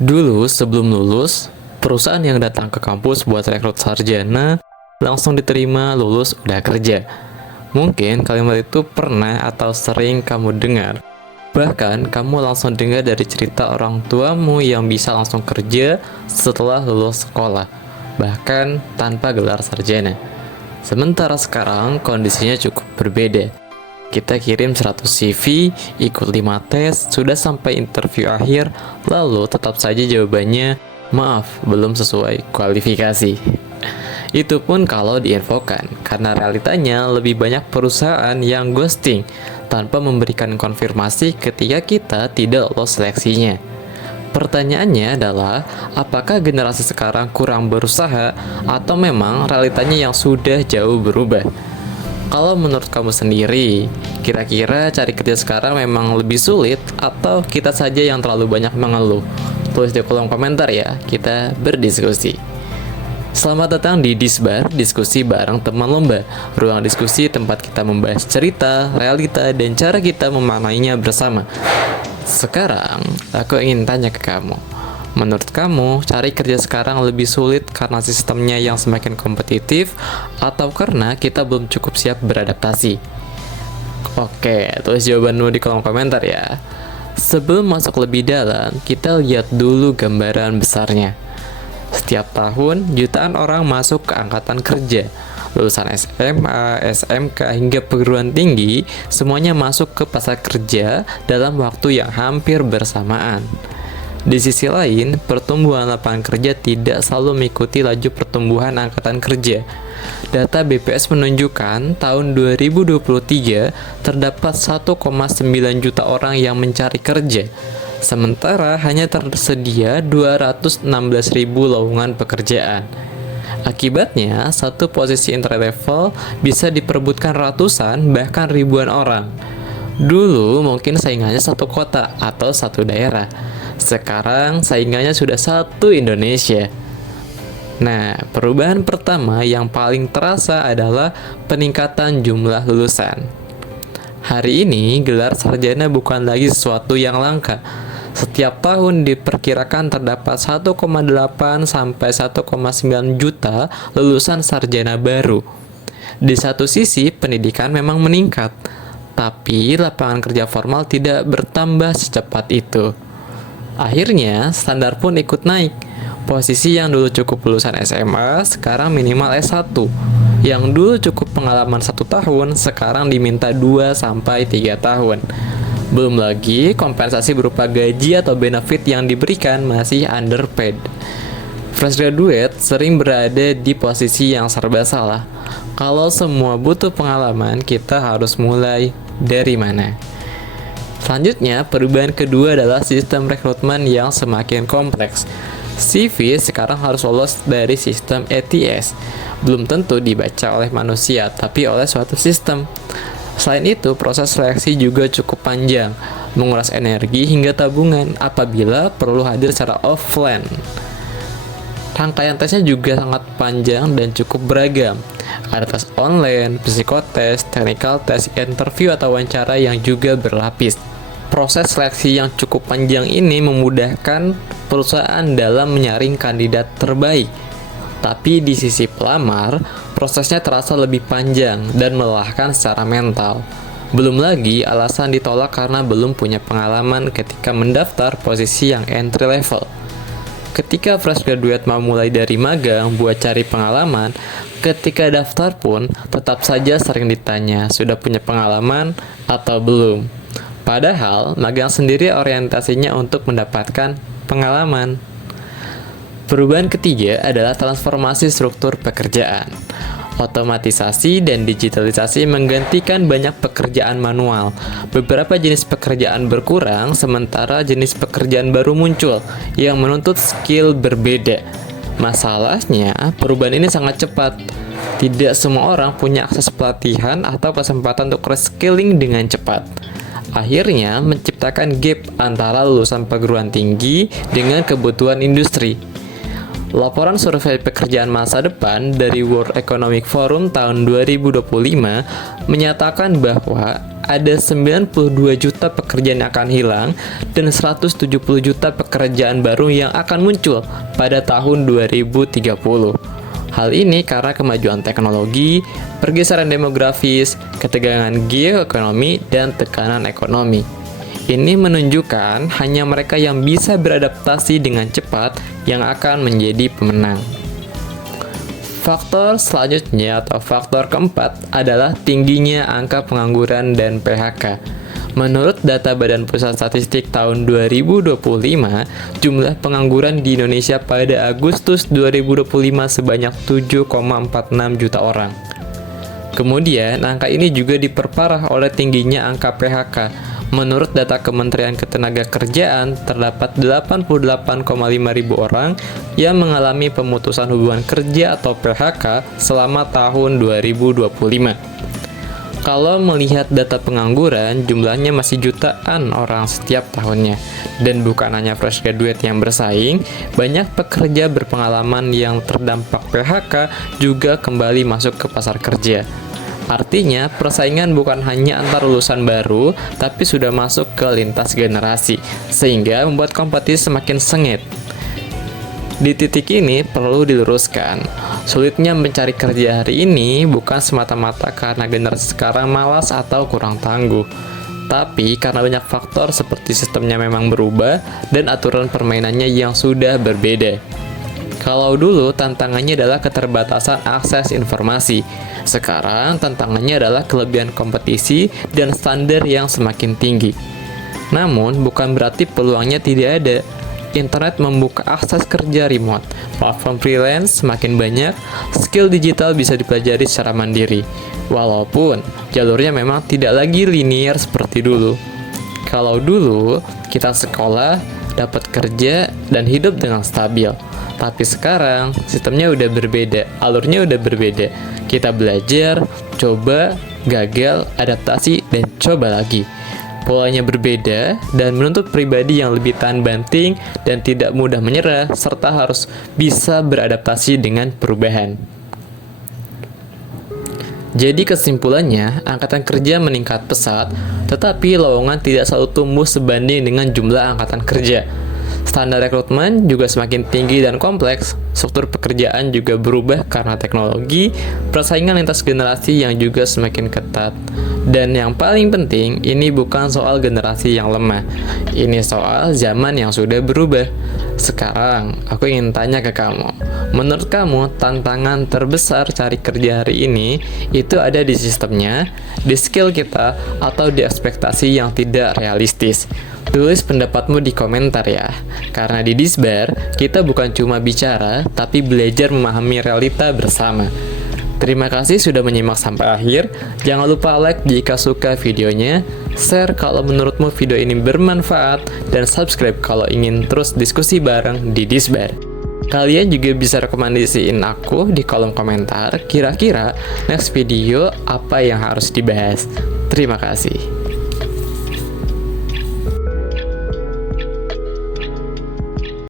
Dulu sebelum lulus, perusahaan yang datang ke kampus buat rekrut sarjana langsung diterima lulus udah kerja. Mungkin kalimat itu pernah atau sering kamu dengar. Bahkan kamu langsung dengar dari cerita orang tuamu yang bisa langsung kerja setelah lulus sekolah, bahkan tanpa gelar sarjana. Sementara sekarang kondisinya cukup berbeda. Kita kirim 100 CV, ikut 5 tes, sudah sampai interview akhir, lalu tetap saja jawabannya, maaf, belum sesuai kualifikasi. Itu pun kalau diinfokan, karena realitanya lebih banyak perusahaan yang ghosting, tanpa memberikan konfirmasi ketika kita tidak lolos seleksinya. Pertanyaannya adalah, apakah generasi sekarang kurang berusaha, atau memang realitanya yang sudah jauh berubah? Kalau menurut kamu sendiri, kira-kira cari kerja sekarang memang lebih sulit atau kita saja yang terlalu banyak mengeluh? Tulis di kolom komentar ya, kita berdiskusi. Selamat datang di Disbar, diskusi bareng teman lomba. Ruang diskusi tempat kita membahas cerita, realita, dan cara kita memaknainya bersama. Sekarang, aku ingin tanya ke kamu. Menurut kamu, cari kerja sekarang lebih sulit karena sistemnya yang semakin kompetitif atau karena kita belum cukup siap beradaptasi? Oke, tulis jawabanmu di kolom komentar ya. Sebelum masuk lebih dalam, kita lihat dulu gambaran besarnya. Setiap tahun, jutaan orang masuk ke angkatan kerja. Lulusan SMA, SMK, hingga perguruan tinggi, semuanya masuk ke pasar kerja dalam waktu yang hampir bersamaan. Di sisi lain, pertumbuhan lapangan kerja tidak selalu mengikuti laju pertumbuhan angkatan kerja. Data BPS menunjukkan tahun 2023 terdapat 1,9 juta orang yang mencari kerja. Sementara hanya tersedia 216.000 lowongan pekerjaan. Akibatnya, satu posisi entry level bisa diperebutkan ratusan bahkan ribuan orang. Dulu mungkin saingannya satu kota atau satu daerah. Sekarang saingannya sudah satu Indonesia. Nah, perubahan pertama yang paling terasa adalah peningkatan jumlah lulusan. Hari ini, gelar sarjana bukan lagi sesuatu yang langka. Setiap tahun diperkirakan terdapat 1,8 sampai 1,9 juta lulusan sarjana baru. Di satu sisi, pendidikan memang meningkat, tapi lapangan kerja formal tidak bertambah secepat itu. Akhirnya, standar pun ikut naik. Posisi yang dulu cukup lulusan SMA, sekarang minimal S1. Yang dulu cukup pengalaman 1 tahun, sekarang diminta 2-3 tahun. Belum lagi, kompensasi berupa gaji atau benefit yang diberikan masih underpaid. Fresh graduate sering berada di posisi yang serba salah. Kalau semua butuh pengalaman, kita harus mulai dari mana? Selanjutnya, perubahan kedua adalah sistem rekrutmen yang semakin kompleks. CV sekarang harus lolos dari sistem ATS. Belum tentu dibaca oleh manusia, tapi oleh suatu sistem. Selain itu, proses seleksi juga cukup panjang, menguras energi hingga tabungan apabila perlu hadir secara offline. Rangkaian tesnya juga sangat panjang dan cukup beragam. Ada tes online, psikotes, technical test, interview atau wawancara yang juga berlapis. Proses seleksi yang cukup panjang ini memudahkan perusahaan dalam menyaring kandidat terbaik. Tapi di sisi pelamar, prosesnya terasa lebih panjang dan melelahkan secara mental. Belum lagi alasan ditolak karena belum punya pengalaman ketika mendaftar posisi yang entry level. Ketika fresh graduate mau mulai dari magang buat cari pengalaman, ketika daftar pun tetap saja sering ditanya sudah punya pengalaman atau belum. Padahal, magang sendiri orientasinya untuk mendapatkan pengalaman. Perubahan ketiga adalah transformasi struktur pekerjaan. Otomatisasi dan digitalisasi menggantikan banyak pekerjaan manual. Beberapa jenis pekerjaan berkurang, sementara jenis pekerjaan baru muncul yang menuntut skill berbeda. Masalahnya, perubahan ini sangat cepat. Tidak semua orang punya akses pelatihan atau kesempatan untuk reskilling dengan cepat. Akhirnya menciptakan gap antara lulusan perguruan tinggi dengan kebutuhan industri. Laporan survei pekerjaan masa depan dari World Economic Forum tahun 2025 menyatakan bahwa ada 92 juta pekerjaan yang akan hilang dan 170 juta pekerjaan baru yang akan muncul pada tahun 2030. Hal ini karena kemajuan teknologi, pergeseran demografis, ketegangan geoekonomi, dan tekanan ekonomi. Ini menunjukkan hanya mereka yang bisa beradaptasi dengan cepat yang akan menjadi pemenang. Faktor selanjutnya atau faktor keempat adalah tingginya angka pengangguran dan PHK. Menurut data Badan Pusat Statistik tahun 2025, jumlah pengangguran di Indonesia pada Agustus 2025 sebanyak 7,46 juta orang. Kemudian, angka ini juga diperparah oleh tingginya angka PHK. Menurut data Kementerian Ketenagakerjaan, terdapat 88,5 ribu orang yang mengalami pemutusan hubungan kerja atau PHK selama tahun 2025. Kalau melihat data pengangguran, jumlahnya masih jutaan orang setiap tahunnya. Dan bukan hanya fresh graduate yang bersaing, banyak pekerja berpengalaman yang terdampak PHK juga kembali masuk ke pasar kerja. Artinya, persaingan bukan hanya antar lulusan baru, tapi sudah masuk ke lintas generasi, sehingga membuat kompetisi semakin sengit. Di titik ini perlu diluruskan, sulitnya mencari kerja hari ini bukan semata-mata karena generasi sekarang malas atau kurang tangguh, tapi karena banyak faktor seperti sistemnya memang berubah dan aturan permainannya yang sudah berbeda. Kalau dulu tantangannya adalah keterbatasan akses informasi, sekarang tantangannya adalah kelebihan kompetisi dan standar yang semakin tinggi. Namun bukan berarti peluangnya tidak ada. Internet membuka akses kerja remote, platform freelance semakin banyak, skill digital bisa dipelajari secara mandiri. Walaupun jalurnya memang tidak lagi linear seperti dulu. Kalau dulu kita sekolah, dapat kerja, dan hidup dengan stabil. Tapi sekarang sistemnya udah berbeda, alurnya udah berbeda. Kita belajar, coba, gagal, adaptasi, dan coba lagi. Polanya berbeda dan menuntut pribadi yang lebih tahan banting dan tidak mudah menyerah, serta harus bisa beradaptasi dengan perubahan. Jadi kesimpulannya, angkatan kerja meningkat pesat, tetapi lowongan tidak selalu tumbuh sebanding dengan jumlah angkatan kerja. Standar rekrutmen juga semakin tinggi dan kompleks, struktur pekerjaan juga berubah karena teknologi, persaingan lintas generasi yang juga semakin ketat. Dan yang paling penting, ini bukan soal generasi yang lemah, ini soal zaman yang sudah berubah. Sekarang, aku ingin tanya ke kamu, menurut kamu tantangan terbesar cari kerja hari ini itu ada di sistemnya, di skill kita, atau di ekspektasi yang tidak realistis? Tulis pendapatmu di komentar ya, karena di Disbar, kita bukan cuma bicara, tapi belajar memahami realita bersama. Terima kasih sudah menyimak sampai akhir. Jangan lupa like jika suka videonya, share kalau menurutmu video ini bermanfaat, dan subscribe kalau ingin terus diskusi bareng di Disbar. Kalian juga bisa rekomendasiin aku di kolom komentar, kira-kira next video apa yang harus dibahas. Terima kasih.